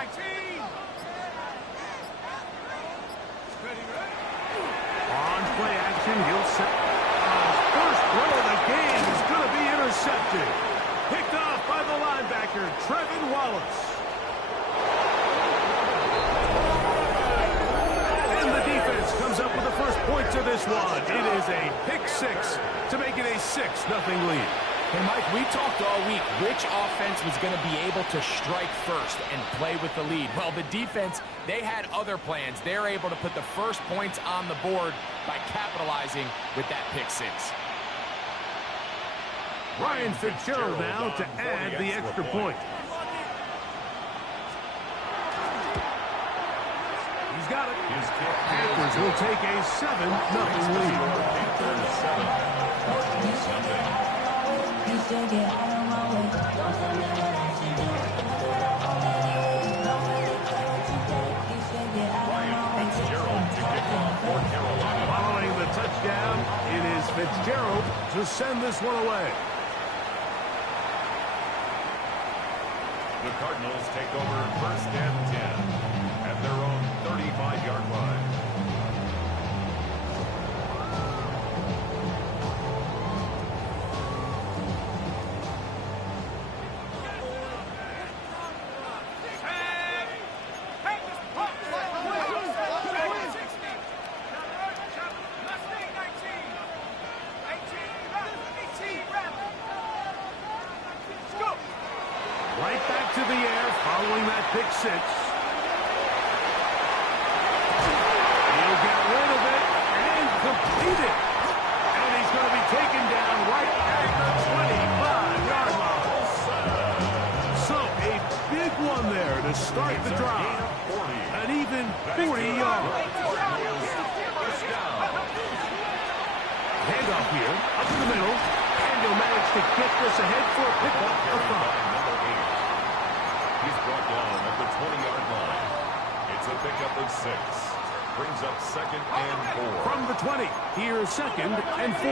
On play action, he'll set. First throw of the game is going to be intercepted. Picked off by the linebacker, Trevin Wallace. And the defense comes up with the first point to this one. It is a pick six to make it a 6-0 lead. Hey, Mike, we talked all week which offense was going to be able to strike first and play with the lead. Well, the defense, they had other plans. They're able to put the first points on the board by capitalizing with that pick six. Ryan Fitzgerald now to add the extra point. He's got it. Panthers will take a 7-0 lead. Following the touchdown, it is Fitzgerald to send this one away. The Cardinals take over 1st and 10 at their own 35-yard line. Right back to the air following that pick six. He'll get rid of it and complete it. And he's going to be taken down right at the 25-yard line. So a big one there to start the drive. An even 40 yards. Handoff here, up in the middle. And he'll manage to get this ahead for a pickup of 5. He's brought down at the 20-yard line. It's a pickup of 6. Brings up 2nd and 4. From the 20, here's 2nd and 4.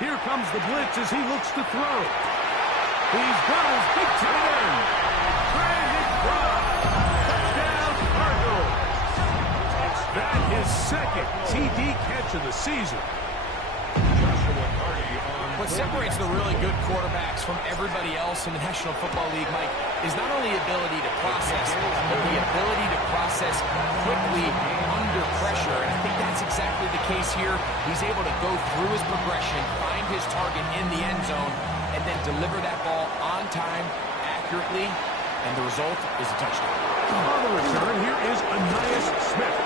Here comes the blitz as he looks to throw. He's got his big tight end. Brandon Brown. Touchdown, Cardinals. That is 2nd TD catch of the season. What separates the really good quarterbacks from everybody else in the National Football League, Mike, is not only ability to process, but the ability to process quickly under pressure. And I think that's exactly the case here. He's able to go through his progression, find his target in the end zone, and then deliver that ball on time, accurately, and the result is a touchdown. On the return, here is Ainias Smith.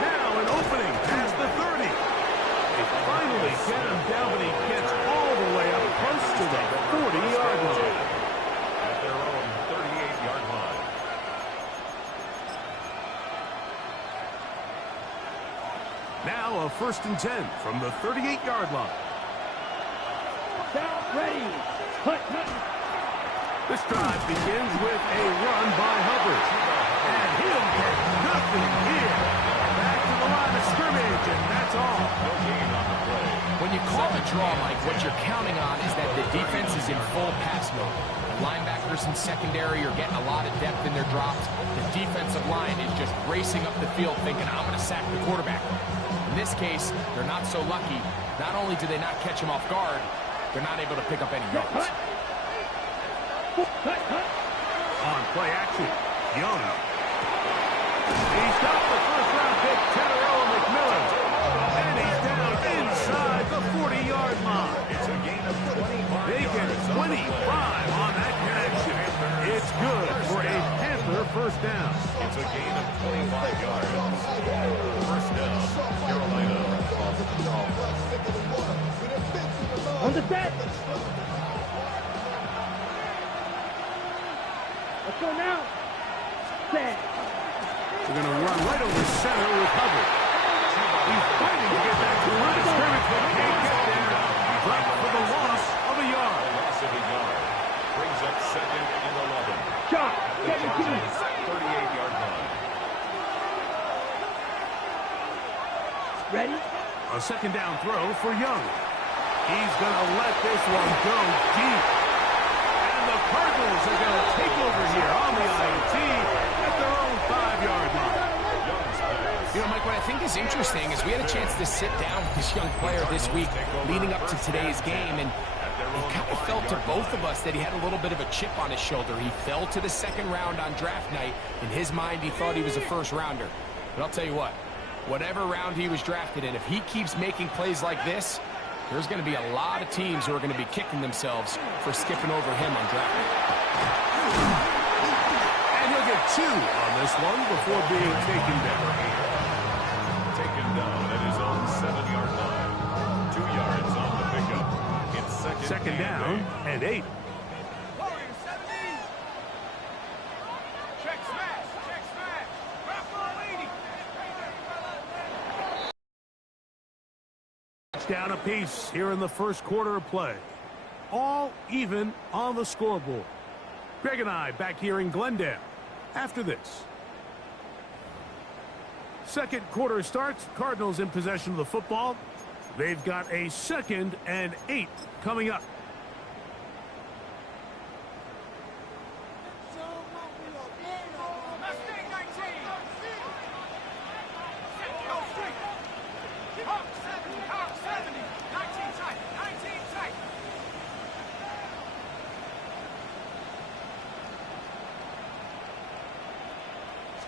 Now an opening past the 30. They finally get him down, but he gets all the way up close to the 40-yard line. At their own 38-yard line. Now a 1st and 10 from the 38-yard line. Ready. This drive begins with a run by Hubbard. And he'll get nothing here. Back to the line of scrimmage, and that's all. No gain on the play. When you call a draw, Mike, what you're counting on is that the defense is in full pass mode. The linebackers in secondary are getting a lot of depth in their drops. The defensive line is just racing up the field thinking, I'm going to sack the quarterback. In this case, they're not so lucky. Not only do they not catch him off guard, they're not able to pick up any yards. On play action, Young. He's got the first-round pick, Tetairoa McMillan. And he's down inside the 40-yard line. It's a gain of 25 They get 25 on that connection. It's good for a Panther first down. It's a gain of 25 yards. First down, Carolina. On the set. Let's go now. Set. They're going to run right over center with Hubbard. He's fighting to get back to the line of scrimmage, but can't get there. Right for the loss of a yard. Loss of a yard. Brings up 2nd and 11. Shot. The Chargers, 38-yard line. Ready. A second down throw for Young. He's going to let this one go deep. And the Cardinals are going to take over here on the INT at their own 5-yard line. You know, Mike, what I think is interesting is we had a chance to sit down with this young player this week leading up to today's game, and it kind of felt to both of us that he had a little bit of a chip on his shoulder. He fell to the second round on draft night. In his mind, he thought he was a first-rounder. But I'll tell you what, whatever round he was drafted in, if he keeps making plays like this, there's going to be a lot of teams who are going to be kicking themselves for skipping over him on draft night. And he'll get 2 on this one before being taken down. Taken down at his own 7-yard line. 2 yards on the pickup. It's second down and 8. Check smash. Check smash. Touchdown apiece here in the first quarter of play. All even on the scoreboard. Greg and I back here in Glendale after this. Second quarter starts. Cardinals in possession of the football. They've got a 2nd and 8 coming up. Mustang 19. Go straight. Hawk 70. Hawk 70. 19 tight. 19 tight.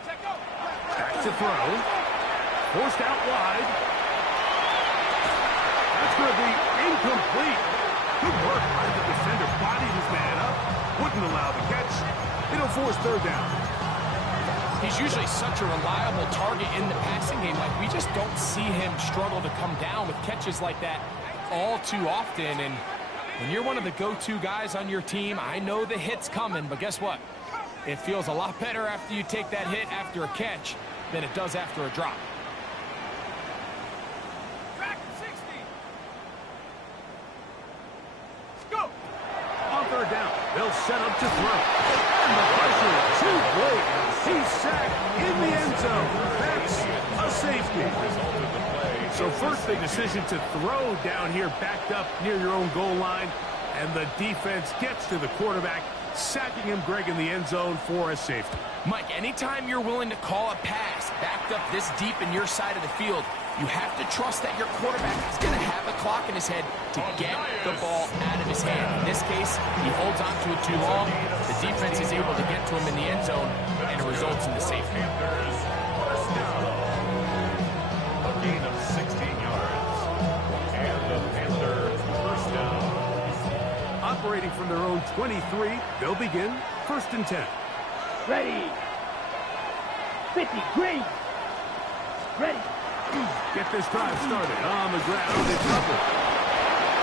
Check go. Back to throw. Forced out wide. That's going to be incomplete. Good work by the defender. Bodied his man up. Wouldn't allow the catch. It'll force third down. He's usually such a reliable target in the passing game. Like, we just don't see him struggle to come down with catches like that all too often. And when you're one of the go-to guys on your team, I know the hit's coming, but guess what? It feels a lot better after you take that hit after a catch than it does after a drop. Back 60. Go. On third down, they'll set up to throw. And the pressure too great. He's sacked in the end zone. That's a safety. So first the decision to throw down here backed up near your own goal line. And the defense gets to the quarterback, sacking him, Greg, in the end zone for a safety. Mike, anytime you're willing to call a pass backed up this deep in your side of the field, you have to trust that your quarterback is going to have the clock in his head to get the ball out of his hand. In this case, he holds on to it too long. The defense is able to get to him in the end zone, and it results in the safety. First down. A gain of 16 yards. And the Panthers first down. Operating from their own 23, they'll begin 1st and 10. Ready. 50. Green. Ready. Get this drive started on the ground. It's covered.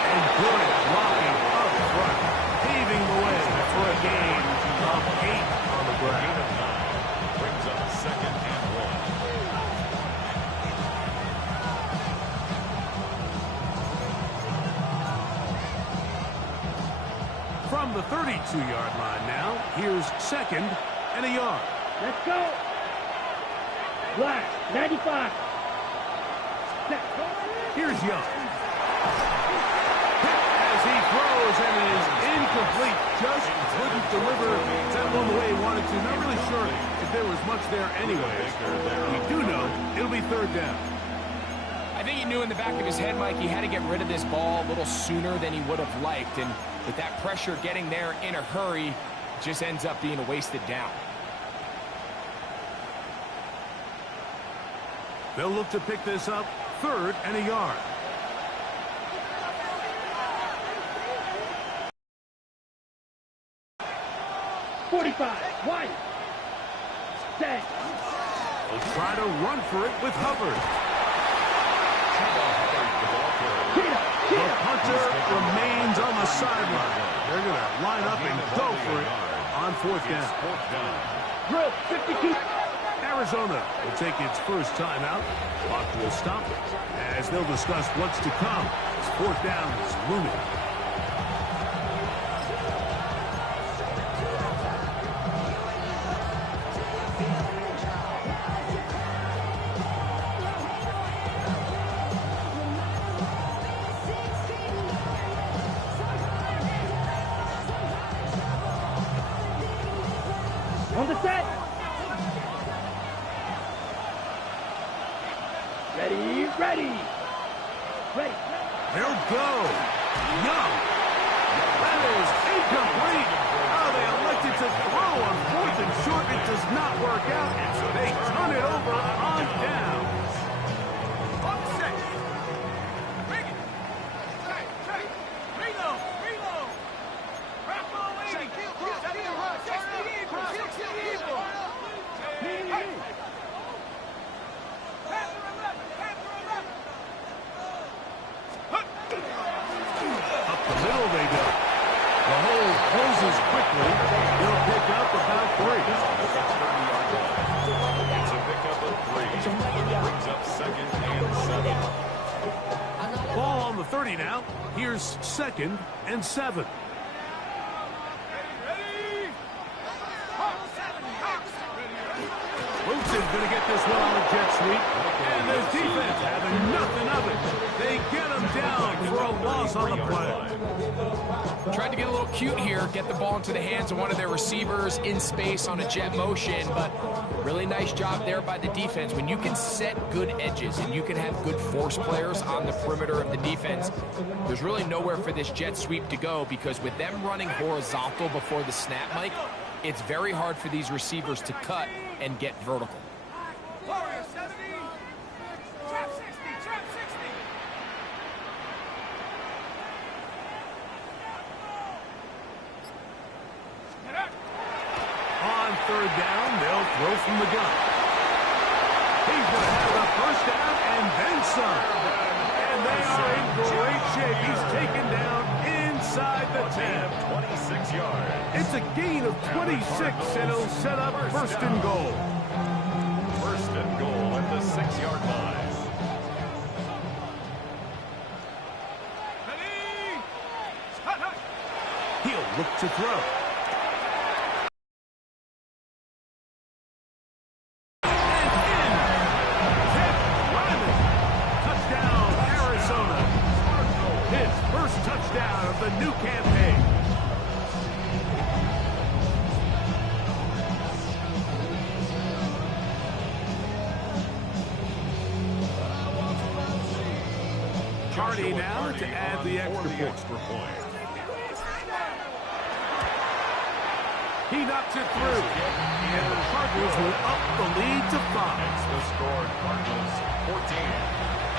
And good blocking up front, paving the way for a gain of 8 on the ground. Gain of 9 brings up 2nd and 1. From the 32-yard line now, here's 2nd and a yard. Let's go. Black. 95. Set. Here's Young. Hit as he throws, and it is incomplete. Just couldn't deliver that one the way he wanted to. Not really sure if there was much there anyways. We do know it'll be third down. I think he knew in the back of his head, Mike, he had to get rid of this ball a little sooner than he would have liked. And with that pressure getting there in a hurry, it just ends up being a wasted down. They'll look to pick this up 3rd and a yard. White. Set. They'll try to run for it with Hubbard. The punter remains on the sideline. They're going to line up and go for it on 4th down. Drill. 52. Arizona will take its first timeout. Clock will stop as they'll discuss what's to come. As 4th down is looming. Ready, ready. Ready. They'll go. Young. That is incomplete. Oh, they elected to throw on 4th and short. It does not work out. So they turn it over on down. On the set. Bring it. Check. Reload. Wrap all in. 70 equals 60 equals. Hey. Panther 11. Up the middle they go. The hole closes quickly. They'll pick up about 3. It's a pickup of 3. Brings up 2nd and 7. Ball on the 30 now. Here's 2nd and 7. Ready. Hawks 7. Wilson's going to get this one on the jet sweep. And the defense having nothing of it. They get him down for a loss on the play. Tried to get a little cute here, get the ball into the hands of one of their receivers in space on a jet motion, but really nice job there by the defense. When you can set good edges and you can have good force players on the perimeter of the defense, there's really nowhere for this jet sweep to go, because with them running horizontal before the snap, Mike, it's very hard for these receivers to cut and get vertical. Warrior 70. Trap 60. On 3rd down, they'll throw from the gun. He's going to have a 1st down and then some. And they are in great shape. He's taken down inside the 10. 26 yards. It's a gain of 26, and he'll set up 1st and goal. 1st and goal at the 6-yard line. Ready. He'll look to throw. Touchdown of the new campaign. Hardy now to add the extra point. He knocks it through. And the Cardinals will up the lead to 5. It's the score. Cardinals 14.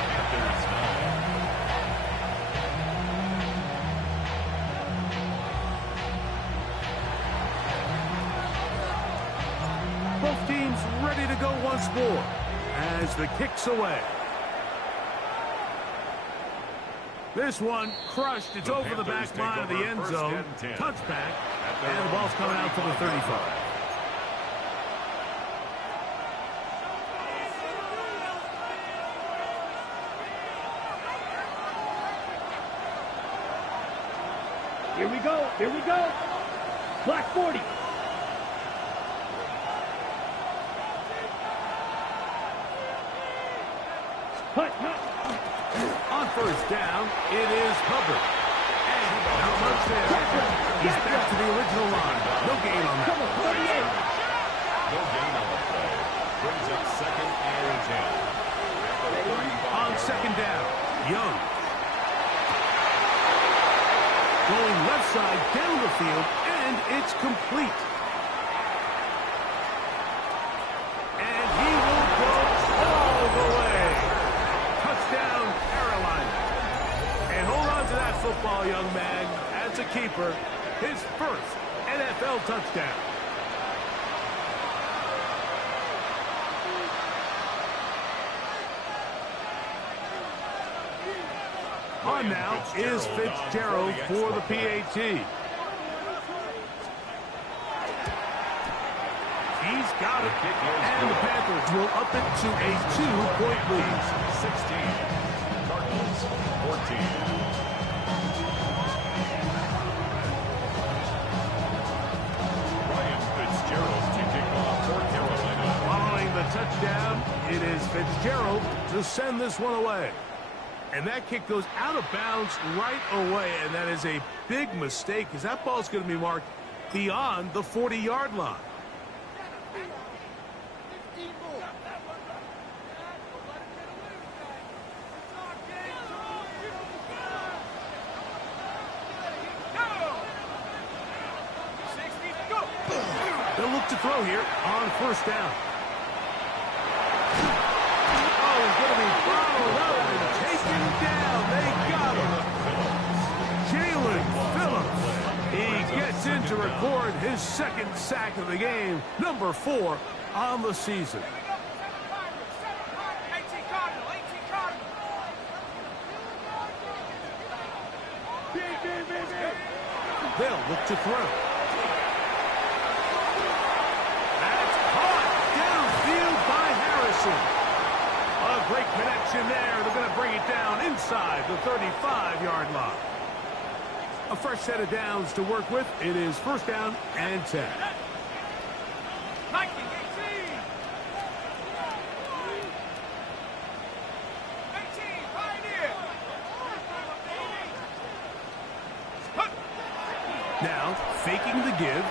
Panthers 9. Both teams ready to go once more as the kick's away. This one crushed. It's over the back line of the end zone. Touchback. And the ball's coming out to the 35. Here we go. Black 40. Hut. On 1st down, it is Hubbard. And not much there. He's back to the original line. No gain on that. Come on, 38. No gain on the play. Brings up 2nd and 10. On 2nd down, Young. Going left side down the field, and it's complete. And he will go all the way. Touchdown, Carolina. And hold on to that football, young man. As a keeper, his 1st NFL touchdown. On now is Fitzgerald for the PAT. He's got it. And the Panthers will up it to a 2-point lead. 16. Cardinals 14. Ryan Fitzgerald to kick off for Carolina. Following the touchdown, it is Fitzgerald to send this one away. And that kick goes out of bounds right away, and that is a big mistake because that ball's going to be marked beyond the 40-yard line. throw here on first down. Oh, he's going to be followed up and taken down. They got him. Jalen Phillips. He gets in to record his second sack of the game, number 4 on the season. 18 Cardinal, 18 Cardinal. They'll look to throw. That's caught downfield by Harrison. A great connection there. They're going to bring it down inside the 35-yard line. A fresh set of downs to work with. It is first down and 10. 19, 18. Pioneer. Now, faking the give.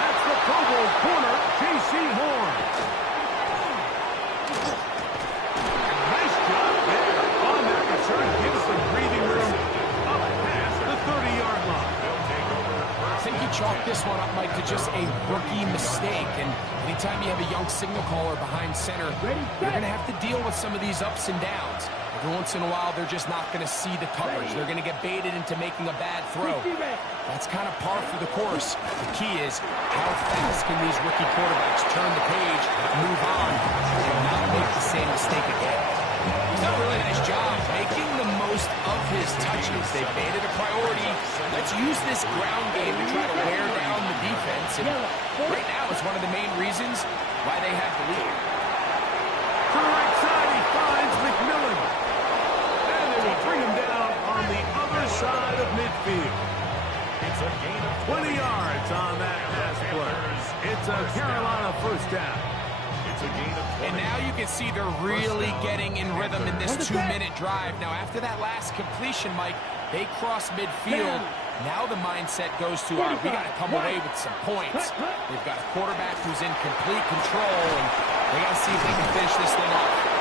That's the Pro Bowl corner, J.C. Horn. Nice job there on that return. Gives some breathing room up past the 30-yard line. I think you chalk this one up, Mike, to just a rookie mistake. And anytime you have a young signal caller behind center, you're going to have to deal with some of these ups and downs. Every once in a while, they're just not going to see the coverage. They're going to get baited into making a bad throw. That's kind of par for the course. The key is how fast can these rookie quarterbacks turn the page, move on, and not make the same mistake again. He's done a really nice job making the most of his touches. They've made it a priority. Let's use this ground game to try to wear down the defense. And right now, it's one of the main reasons why they have the lead. To the right side, he finds McMillan. And they will bring him down on the other side of midfield. It's a gain of 20 yards on that pass play. It's a Carolina first down. It's a gain of 20. And now you can see they're really getting in rhythm in this 2-minute drive. Now, after that last completion, Mike, they cross midfield. Now the mindset goes to, all right, we got to come away with some points. They've got a quarterback who's in complete control, and they got to see if they can finish this thing off.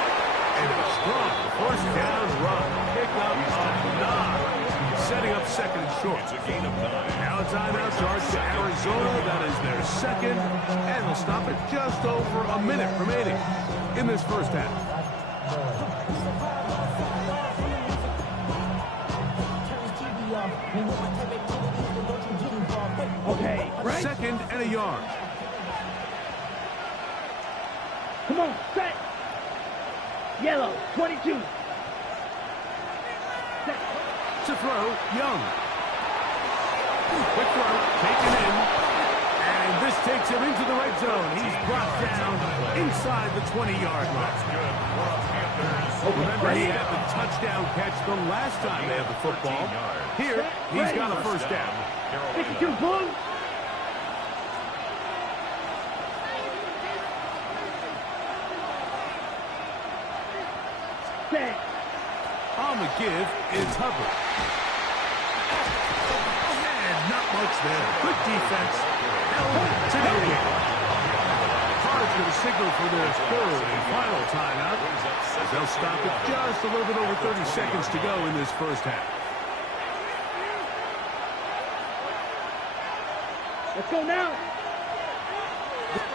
And a strong first down run. Pick up of 9. Setting up second and short. It's a gain of 9. Now a timeout charge to Arizona. That is their second. And they'll stop it just over a minute remaining in this first half. Okay, right? Second and a yard. Come on, set. Yellow, 22. Set. To throw, Young. Quick throw, taken in. And this takes him into the red zone. He's brought down inside the 20-yard line. Remember, he had the touchdown catch the last time they had the football. Here, he's got a first down. 52 blue. Set. On the give, it's Hubbard. And not much there. Good defense. Held to no gain. Cards going to signal for their third and final timeout. They'll stop it just a little bit over 30 seconds to go in this first half. Let's go now.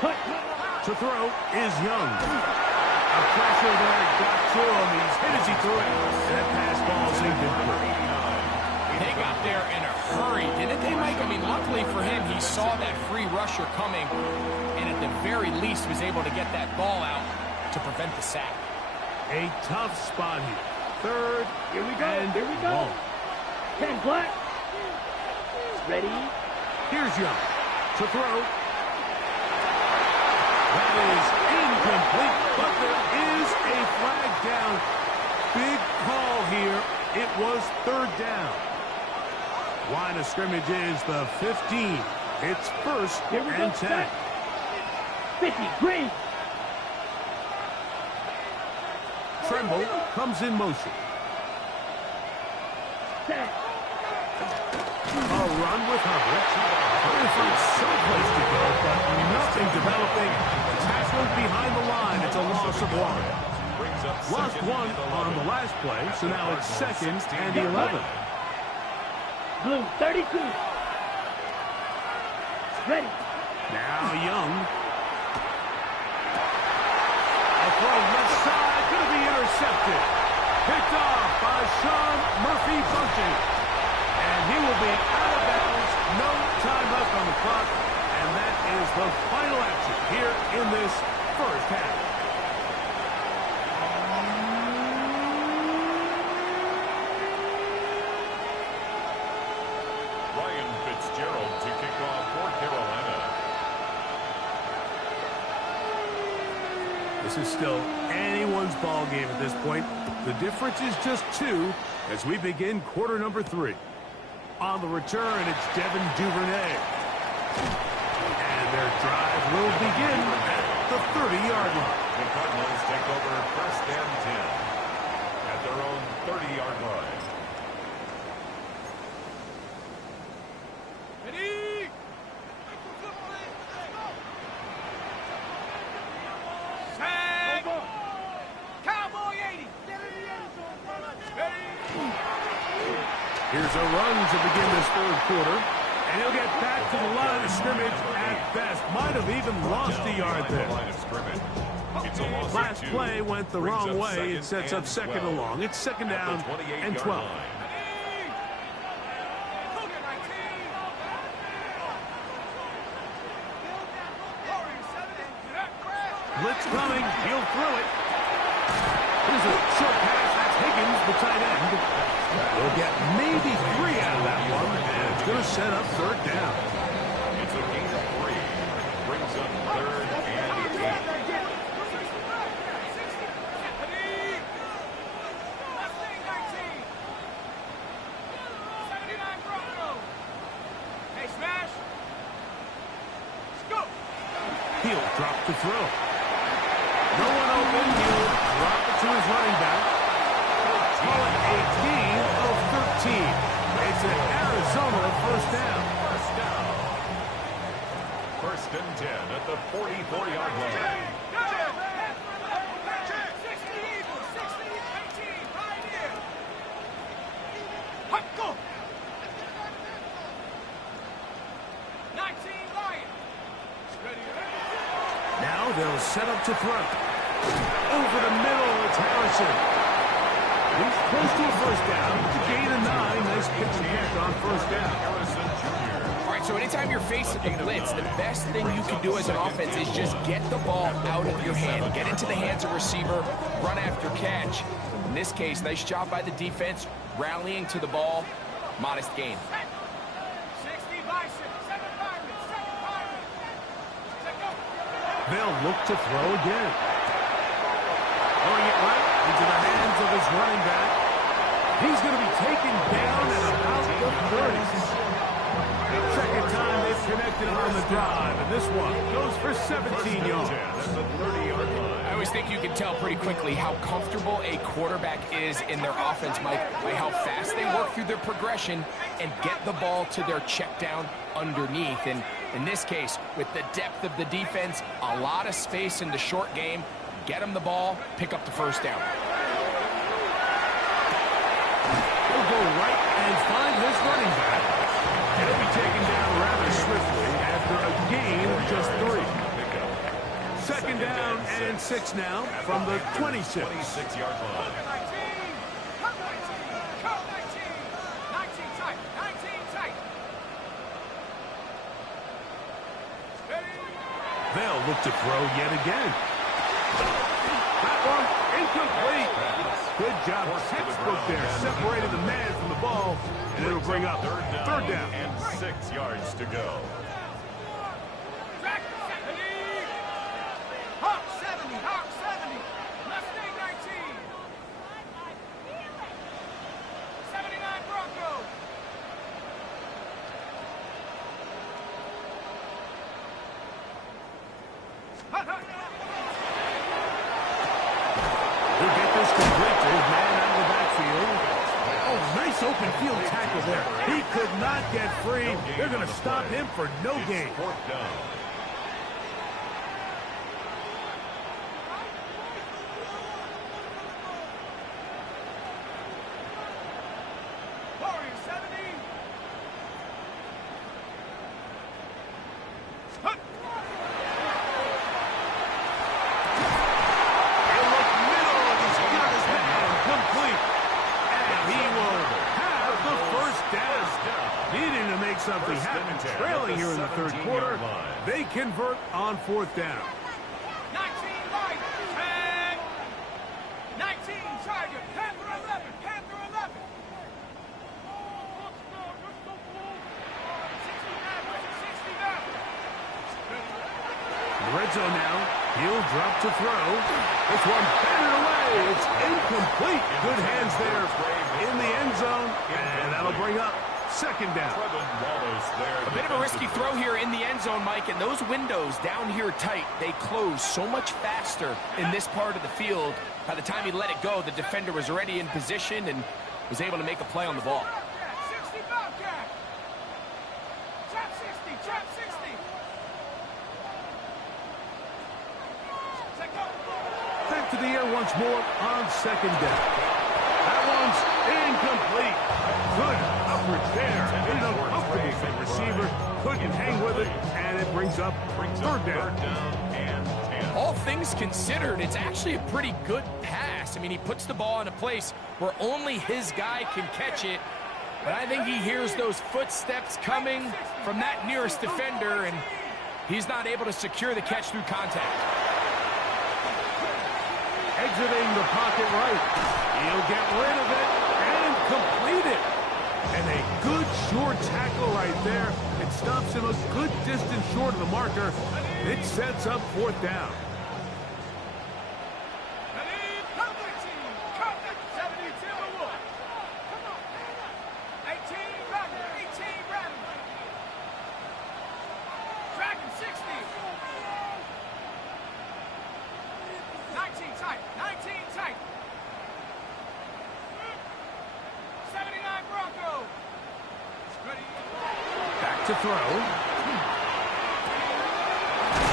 Cut. To throw is Young. A pressure there got to him. He's hit as he threw it. And that pass ball's incomplete. They got there in a hurry, didn't they, Mike? I mean, luckily for him, he saw that free rusher coming, and at the very least was able to get that ball out to prevent the sack. A tough spot here. Third Here we go. and Here we go. long. 10 black. Ready. Here's Young to throw. That is incomplete, but there is a flag down. Big call here. It was third down. Line of scrimmage is the 15. It's first Here we go. and 10. 50 green. Tremble comes in motion. Set. A run with Hubbard. Trying to find someplace to go, but nothing developing. Tackled behind the line. It's a loss of 1. Lost 1 on the last play, so now it's second and 11. Blue 32. Ready. Now Young. A throw left side, going to be intercepted. Picked off by Sean Murphy Bunting. And he will be out of bounds. No time left on the clock. And that is the final action here in this first half. Ryan Fitzgerald to kick off for Carolina. This is still anyone's ball game at this point. The difference is just 2 as we begin quarter number 3. On the return, it's Devin Duvernay. And their drive will begin at the 30-yard line. The Cardinals take over first and 10 at their own 30-yard line. Ready? Set. Cowboy 80. Ready? Here's a run to begin this third quarter. And he'll get back to the line of scrimmage at best. Might have even lost a yard there. It's a loss of Last 2. play went the Brings wrong up way. It second sets up and second 12. and long. It's second At down the 28-yard and 12. line. Cougar 19. Warriors 7. Blitz coming. He'll throw it. Here's a short pass. That's Higgins, the tight end. We'll get maybe 3 out of that one. And it's going to set up third down. It's a gain of 3. Brings up third and 8. Mustang 19. 79 Broncos. Hey, smash. Let's go. He'll drop the throw. No one open. He'll drop it to his running back. Call it a gain of 13. It's an Arizona first down. First and 10 at the 44-yard line. 60 Eagles, 60, 18, Pioneer. Hut, go. 19 Lions. Ready. Now they'll set up to throw. Over the middle, it's Harrison. He's close to a first down. It's a gain of 9. Nice pitch and catch on first down. Harrison Jr. All right, so anytime you're facing the blitz, the best thing you can do as an offense is just get the ball out of your hand. Get into the hands of receiver, run after catch. In this case, nice job by the defense, rallying to the ball. Modest gain. 60 Bison, 7 Pirates, 7 Pirates. Let go. They'll look to throw again. Throwing it right into the hands of his running back. He's going to be taken down at about the 30. Second time they've connected on the drive, and this one goes for 17 yards. At the 30-yard line. I always think you can tell pretty quickly how comfortable a quarterback is in their offense, Mike, by how fast they work through their progression and get the ball to their check down underneath. And in this case, with the depth of the defense, a lot of space in the short game, get them the ball, pick up the first down. He'll go right and find his running back. And he'll be taken down rather swiftly after a gain of just 3. Second down and 6 now from the 26. 26-yard line. 19. Cut 19. Cut 19. 19 tight. 19 tight. Ready. They'll look to throw yet again. That one incomplete. Good job. Textbook there. Separated the man from the ball. And it'll bring up third down. And 6 yards to go. Track 70. Hawk 70. Hawk 70. Mustang 19. 79 Broncos. Hut, hut. He'll get this complete to his man out of the backfield. Oh, nice open field tackle there. He could not get free. They're going to stop him for no gain. Fourth down. Warriors 70. convert on 4th down. 19 light, 10. 19 Tiger, Panther 11, Panther 11. 69, 69. Red zone now. He'll drop to throw. This one batted away. It's incomplete. Good hands there in the end zone. And that'll bring up 2nd down. A bit of a risky throw here in the end zone, Mike, and those windows down here tight, they close so much faster in this part of the field. By the time he let it go, the defender was already in position and was able to make a play on the ball. 60 Bobcat. Trap 60, trap 60. Back to the air once more on 2nd down. That one's incomplete. Good coverage there. Hit it uncomfortable for the receiver. Couldn't hang with it, and it brings up 3rd down. And 10. All things considered, it's actually a pretty good pass. I mean, he puts the ball in a place where only his guy can catch it. But I think he hears those footsteps coming from that nearest defender, and he's not able to secure the catch through contact. Exiting the pocket right. He'll get rid of it and complete it. And a good short tackle right there. It stops him a good distance short of the marker. It sets up 4th down. 79 Bronco. Back to throw.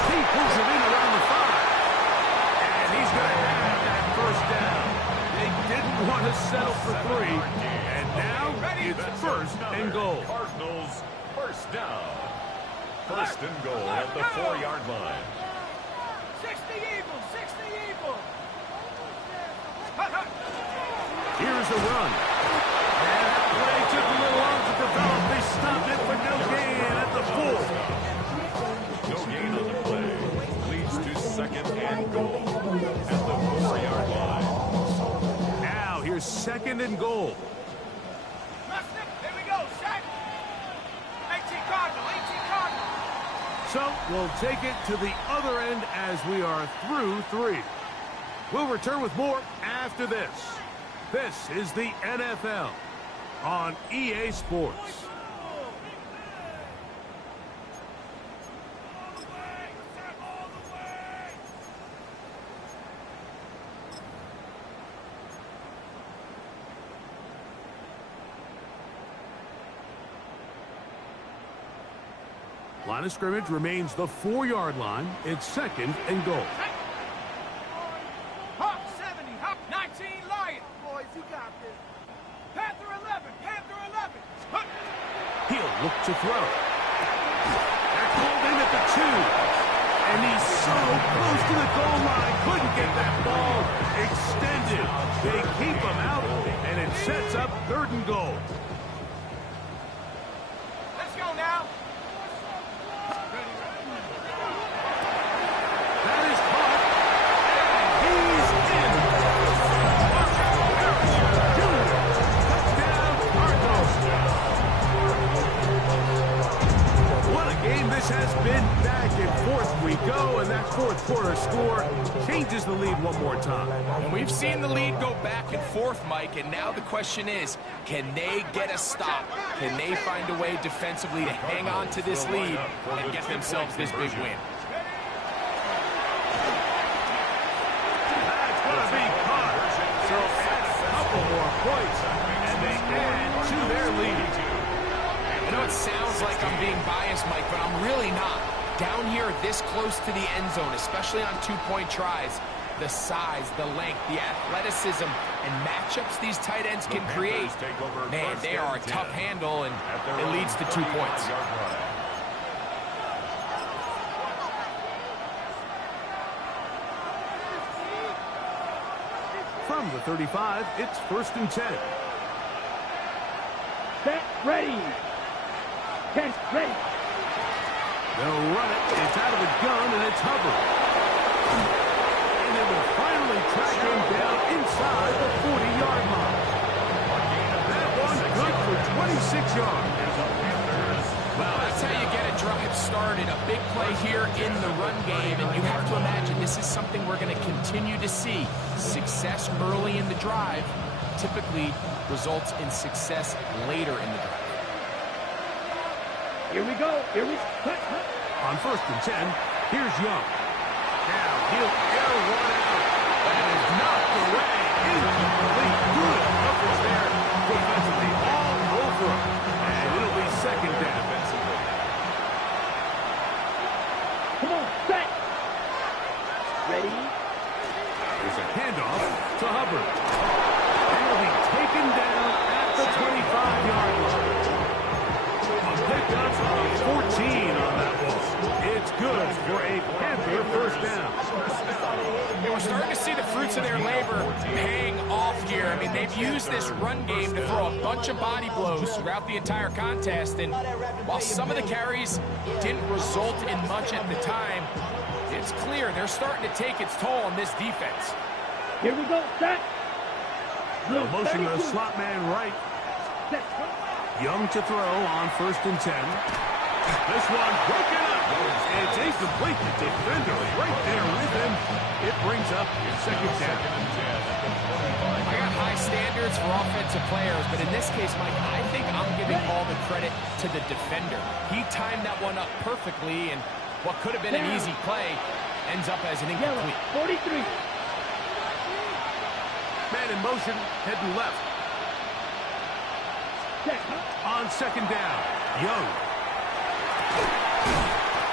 He pulls it in around the 5. And he's going to have that 1st down. They didn't want to settle for 3. And now it's 1st and goal. Cardinals 1st down. 1st and goal at the 4-yard line. 60 Eagles, 60 Eagles. Here's the run. And that play took a little long to develop. They stopped it for no gain at the 4. No gain on the play. Leads to 2nd and goal at the 4-yard line. Now here's 2nd and goal. Here we go, set. 18 Cardinal, 18 Cardinal. So we'll take it to the other end as we are through 3. We'll return with more after this. This is the NFL on EA Sports. Line of scrimmage remains the 4-yard line. It's 2nd and goal. Hawk 70, Hawk 19 Lion. Boys, you got this. Panther 11, Panther 11. He'll look to throw. They're called in at the 2. And he's so close to the goal line. Couldn't get that ball extended. They keep him out, and it sets up 3rd and goal. Let's go now. That is caught. And he's in. Touchdown, Cardinals. What a game this has been. Back and forth we go, and that 4th quarter score changes the lead one more time. And we've seen the lead go back and forth, Mike, and now the question is, can they get a stop? Can they find a way defensively to hang on to this lead and get themselves this big win? That's going to be caught. So add a couple more points, and they add to their lead. I know it sounds like I'm being biased, Mike, but I'm really not. Down here this close to the end zone, especially on 2-point tries, the size, the length, the athleticism, and matchups these tight ends can create, man, they are a tough handle, and it leads to 2 points. From the 35, it's 1st and 10. Set, ready. 10, ready. They'll run it. It's out of the gun, and it's Hubbard. And they will finally track him down inside the 40-yard line. That one good for 26 yards. Well, that's how you get a drive started. A big play here in the run game, and you have to imagine this is something we're going to continue to see. Success early in the drive typically results in success later in the drive. Here we go. Here we go. On 1st and 10, here's Young. Now he'll air one out. That is knocked away. Incomplete. Good coverage there. Defensively all over him. And it'll be 2nd down. Come on, set. Ready? There's a handoff to Hubbard. And he'll be taken down at the 25-yard line. A pickup of 14 on that ball. It's good for a Panther 1st down. And we're starting to see the fruits of their labor paying off here. I mean, they've used this run game to throw a bunch of body blows throughout the entire contest. And while some of the carries didn't result in much at the time, it's clear they're starting to take its toll on this defense. Here we go, set. They'll motion the slot man right. Set. Young to throw on 1st and 10. This one broken up. It's incomplete. The defender right there with him. It brings up 2nd down. I got high standards for offensive players, but in this case, Mike, I think I'm giving all the credit to the defender. He timed that one up perfectly, and what could have been an easy play ends up as an incomplete. 43. Man in motion, heading left. On 2nd down, Young.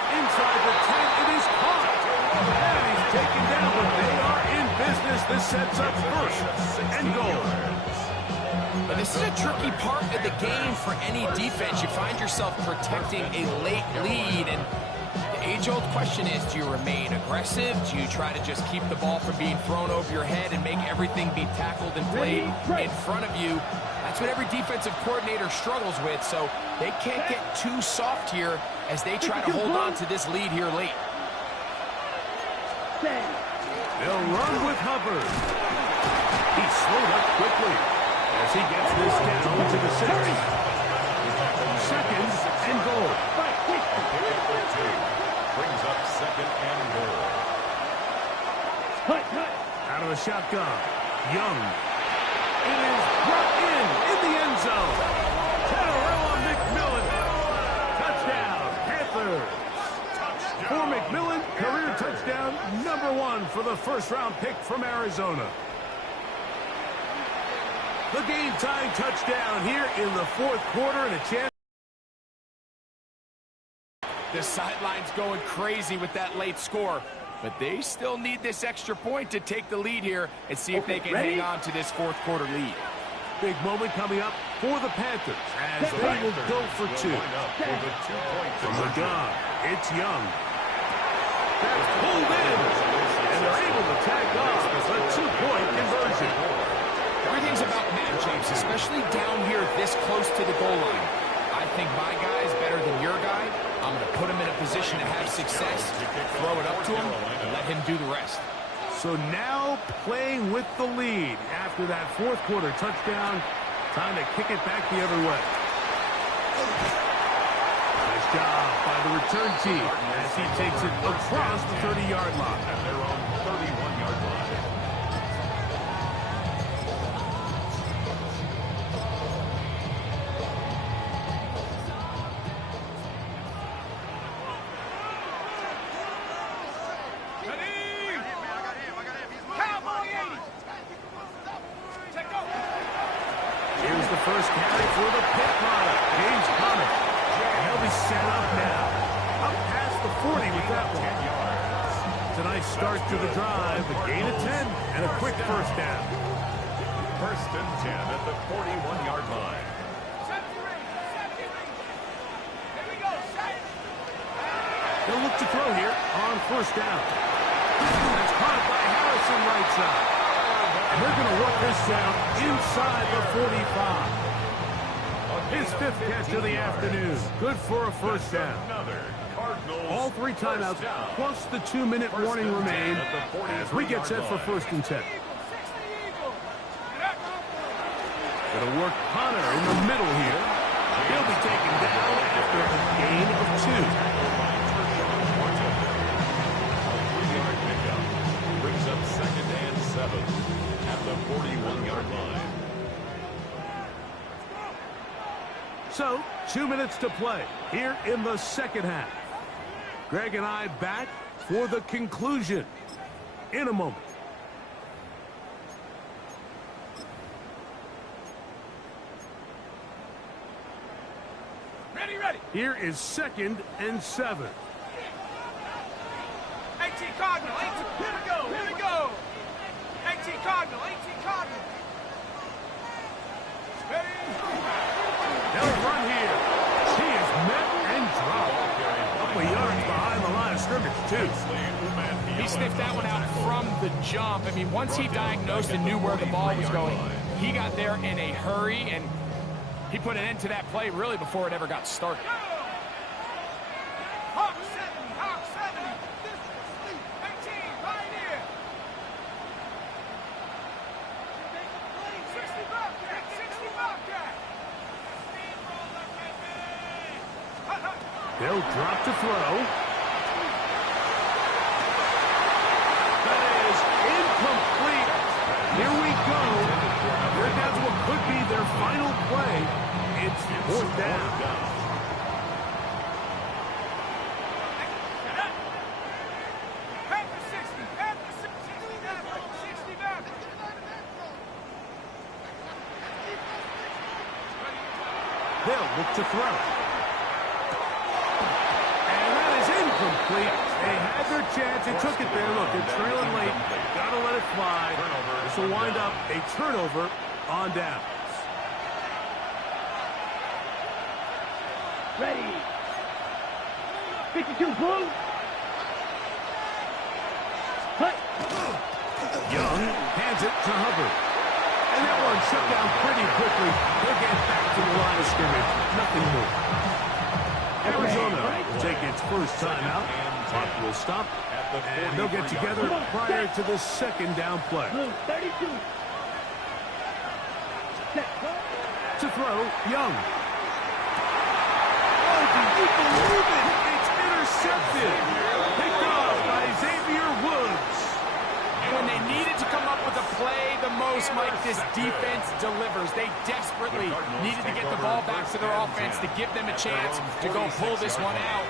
Inside the 10, it is caught. And he's taken down, but they are in business. This sets up 1st and goal. But this is a tricky part of the game for any defense. You find yourself protecting a late lead, and the age-old question is, do you remain aggressive? Do you try to just keep the ball from being thrown over your head and make everything be tackled and played in front of you? That's what every defensive coordinator struggles with, so they can't get too soft here as they try to hold on to this lead here late. They'll run with Hubbard. He's slowed up quickly as he gets this down to the 6. 2nd and goal. Brings up 2nd and goal. Out of the shotgun, Young. It is brought in the end zone. Terrell McMillan. Touchdown, Panthers. For McMillan, career touchdown number 1 for the 1st-round pick from Arizona. The game-tying touchdown here in the 4th quarter, and a chance. The sideline's going crazy with that late score, but they still need this extra point to take the lead here and see if they can hang on to this 4th quarter lead. Big moment coming up for the Panthers as they will go for 2. From the gun, it's Young. That's pulled in, and they're able to tack off a 2-point conversion. Everything's about matchups, especially down here this close to the goal line. I think my guy is better than your guy. I'm going to put him in a position to have success, throw it up to him, and let him do the rest. So now playing with the lead after that 4th quarter touchdown, time to kick it back the other way. Nice job by the return team as he takes it across the 30-yard line. At their own 31-yard line. Here's the first carry for the Pitt product, James Conner. And he'll be set up now. Up past the 40 with that one. It's a nice start to the drive. A gain of 10 and a quick 1st down. 1st and 10 at the 41-yard line. They'll look to throw here on 1st down. That's caught by Harrison right side. And they're going to work this down inside the 45. His 5th catch of the afternoon. Good for a 1st down. Another Cardinals All 3 timeouts plus the 2-minute warning remain as we get set for 1st and 10. Going to work Hunter in the middle here. He'll be taken down after a gain of 2. A 3-yard pickup brings up 2nd and 7 at the 41-yard line. So, 2 minutes to play here in the 2nd half. Greg and I back for the conclusion in a moment. Ready. Here is 2nd and 7. 18 Cardinal. 18. Here we go. 18 Cardinal. Ready. They'll run here. He is met and dropped. Couple yards behind the line of scrimmage, too. He sniffed that one out from the jump. I mean, once he diagnosed and knew where the ball was going, he got there in a hurry, and he put an end to that play really before it ever got started. Hawk 70. 18, right here. 60 Bobcat. They'll drop to throw. That is incomplete. Here we go. Here that's what could be their final play. It's 4th down. Panther 60 back. They'll look to throw. And that is incomplete. They had their chance. They took it there. Look, they're trailing late. Got to let it fly. This will wind up a turnover on downs. Ready. 52 blue. Hut. Young hands it to Hubbard. And that one shut down pretty quickly. They'll get back to the line of scrimmage. Nothing more. Arizona will take its first timeout. Clock will stop. And they'll get together prior to the 2nd down play. Blue 32. Set. To throw, Young. Oh, do you believe it? It's intercepted. Picked off by Xavier Woods. When they needed to come up with a play the most, Mike, this defense delivers. They desperately needed to get the ball back to their offense to give them a chance to go pull this one out.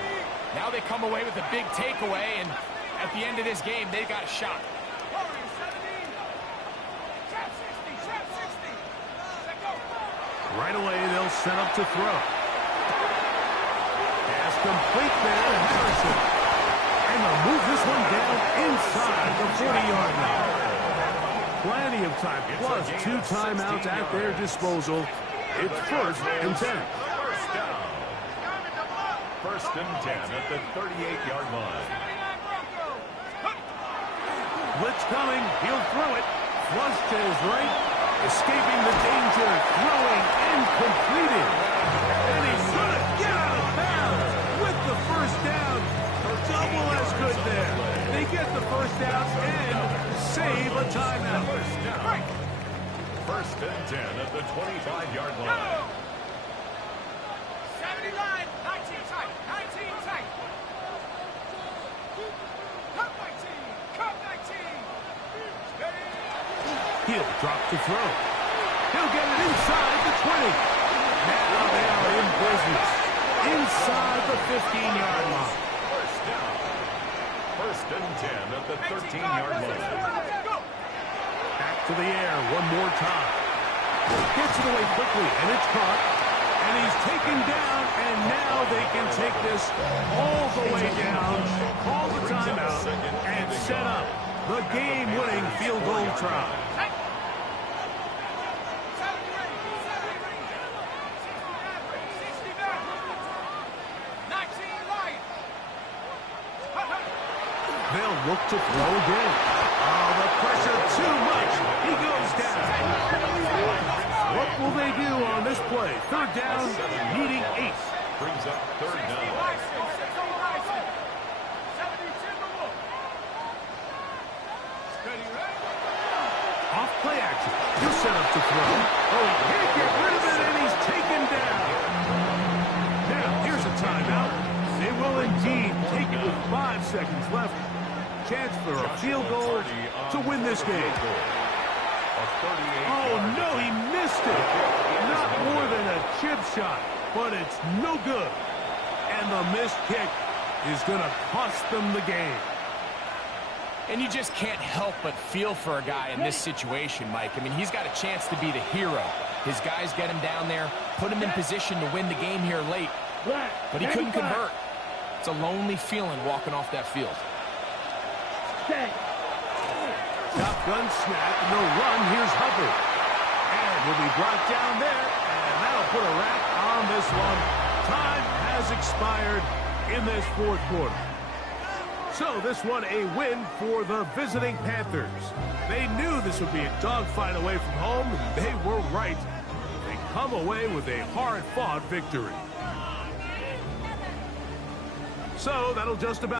Now they come away with a big takeaway, and at the end of this game, they got a shot. Warriors 70. Trap 60. Let go. Right away, they'll set up to throw. Pass complete there to Harrison. And they'll move this one down inside the 40-yard line. Plenty of time, plus 2 timeouts at their disposal. It's 1st and 10. First and 10 at the 38-yard line. Blitz coming. He'll throw it. Flush to his right. Escaping the danger. Throwing and completed. And he's going to get out of bounds with the first down. Double as good there. They get the first down and save a timeout. First and 10 at the 25-yard line. 70 line. 19 tight. Cut 19. Ready. He'll drop to throw. He'll get it inside the 20. Now they are in business. Inside the 15-yard line. First down. First and 10 at the 13-yard line. Back to the air one more time. Gets it away quickly, and it's caught. And he's taken down, and now they can take this all the way down, call the timeout, and set up the game-winning field goal try. They'll look to throw again. Oh, the pressure too much. He goes down. What will they do on this play? 3rd down, needing 8. Brings up 3rd down. Play action. He'll set up to throw. Oh, he can't get rid of it, and he's taken down. Now, here's a timeout. They will indeed take it with 5 seconds left. Chance for a field goal to win this game. Oh, no, he missed it. Not more than a chip shot, but it's no good. And the missed kick is going to cost them the game. And you just can't help but feel for a guy in this situation, Mike. I mean, he's got a chance to be the hero. His guys get him down there, put him in position to win the game here late, but he couldn't convert. It's a lonely feeling walking off that field. Shotgun snap, no run. Here's Hubbard. And he'll be brought down there, and that'll put a wrap on this one. Time has expired in this fourth quarter. So this one a win for the visiting Panthers. They knew this would be a dogfight away from home, and they were right. They come away with a hard-fought victory. So that'll just about